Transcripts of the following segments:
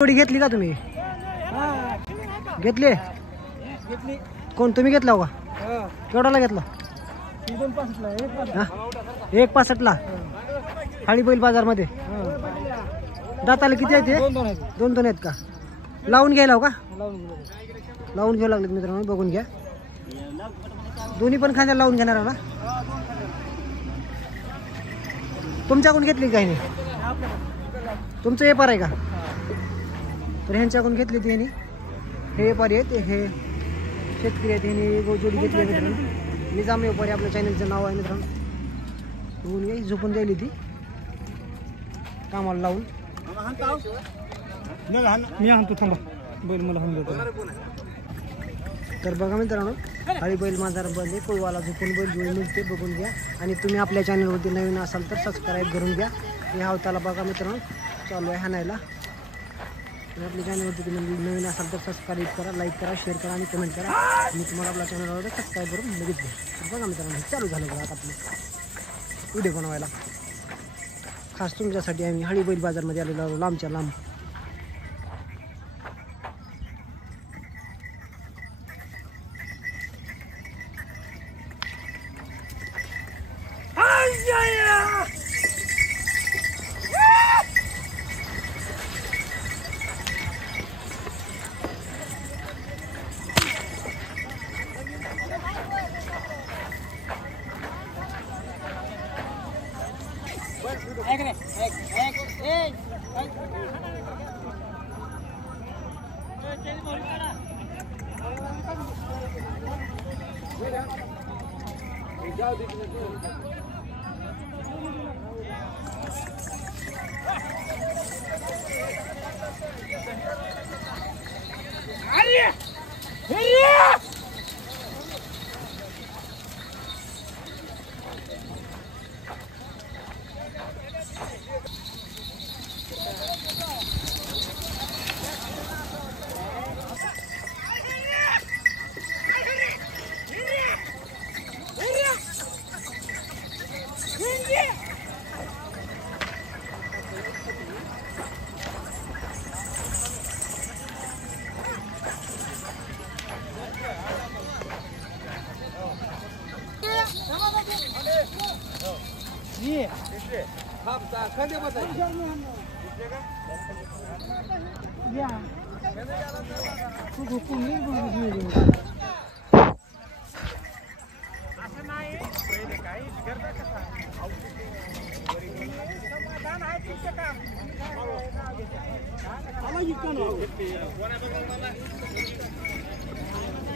जोडी घेतली का तुम्ही? घेतली. कोण तुम्ही घेतला का? केवढ्याला घेतला? 1.65 हाळी बैल बाजार मध्ये. दाताला किती आहेत? दोन आहेत का? लावून घ्यायला का? लावून घ्यावं लागले मित्रांनो, बघून घ्या. दोन्ही पण खांद्याला लावून घेणार ना? तुमच्याकडून घेतली काही नाही? तुमचं व्यापार आहे का? तर ह्यांच्याकडून घेतली ती. हे व्यापारी आहेत, हे शेतकरी आहेत. ह्यांनी जोडी घेतली मित्रांनो. निजाम व्यापारी आपल्या चॅनलचं नाव आहे मित्रांनो. बघून घ्या. झोपून द्यायली ती कामाला लावून. मी आणतो थांबा बैल मला हाणलं. तर बघा मित्रांनो, हाळी बैल बाजारामध्ये कोळवाला झोपून बैल जोडी मिळते, बघून घ्या. आणि तुम्ही आपल्या चॅनलवरती नवीन असाल तर सबस्क्राईब करून घ्या. हे हावताला बघा मित्रांनो चालू आहे हाणायला. आणि आपल्या चॅनलवरती तुम्ही नवीन असाल तर सबस्क्राईब करा, लाईक करा, शेअर करा आणि कमेंट करा. आणि तुम्हाला आपल्या चॅनलवर सबस्क्राईब करून लगेच घ्या. तर बघा मित्रांनो, चालू झालं बघा आता आपलं व्हिडिओ बनवायला. खास तुमच्यासाठी आम्ही हाळी बैल बाजारमध्ये आलेलो लांबच्या लांब.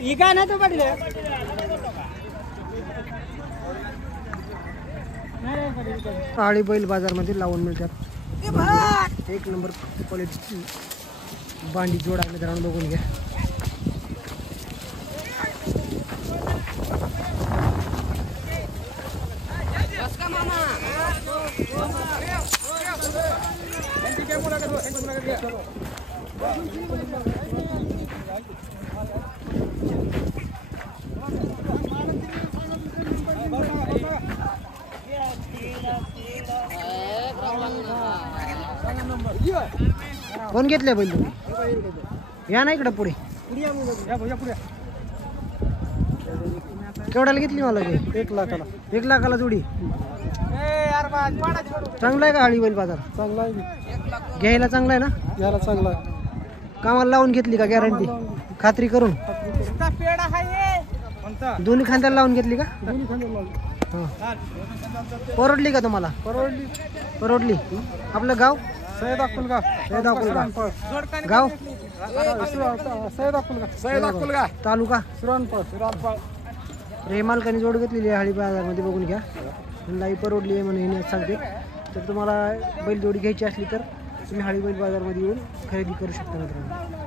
ಈಗ ना तो पडले हाळी बैल बाजारमध्ये लावून मिळतात. एक नंबर क्वालिटीची बांडी जोडा मित्रांनो, बघून घ्या. कोण घेतले बैल तुम्ही? या ना इकडं पुढे. केवढ्याला घेतली मला ते? 1 लाखाला. 1 लाखाला जोडी. चांगला आहे का हाळी बैल बाजार? चांगला आहे. घ्यायला चांगला आहे ना? याला चांगला आहे. कामाला लावून घेतली का? गॅरंटी खात्री करून? दोन्ही खांद्याला लावून घेतली का? परवडली का तुम्हाला? परवडली. आपलं गाव? सैयद अकुलगा. गाव? सैयद अकुलगा. तालुका? सुरानपाळ. हे मालकाने जोड घेतलेली आहे हाळी बाजारमध्ये, बघून घ्या. लाई परवडली आहे म्हणून हे सांगते. तर तुम्हाला बैल जोडी घ्यायची असली तर तुम्ही हाळी बैल बाजारमध्ये येऊन खरेदी करू शकता मित्रांनो.